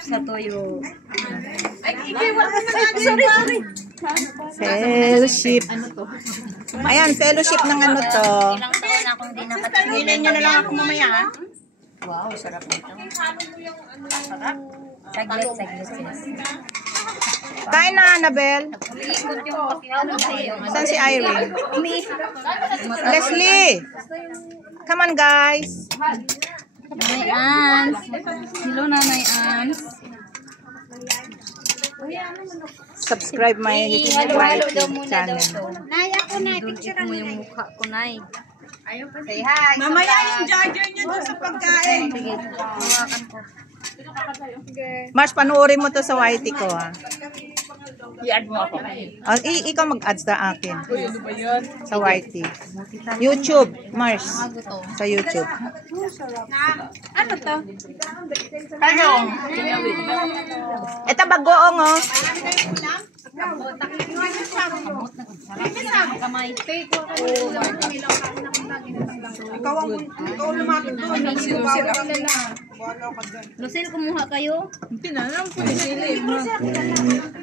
sa tuyo. Sorry. Fellowship. Ayan, fellowship ng ano to. Ilang taon na akong di nakatulog. Hinin nyo na lang ako mamaya, ha? Wow, sarap nito. Saglit, yes. Kain na, Annabel. Ikot yung pakiaw ng tayo. Saan si Irene? Leslie! Come on, guys. Nanay Ans. Hello, Nanay Ans. Subscribe my YouTube channel. Nay, ako na. Picture Mo yung mukha ko, Nay. Say hi. Mamaya yung charger nyo doon sa pagkain. Sige, hawakan ko. Mars, panuorin mo to sa YT ko, ha? I-add mo ako. Ikaw mag-add sa akin. Uy, ano ba yun? Sa YT. YouTube, Mars. Sa YouTube. Ano to? Ano? Ito bagoong, oh. Ikaw lumapit doon. Lucille, kumuha kayo. Hindi na lang po.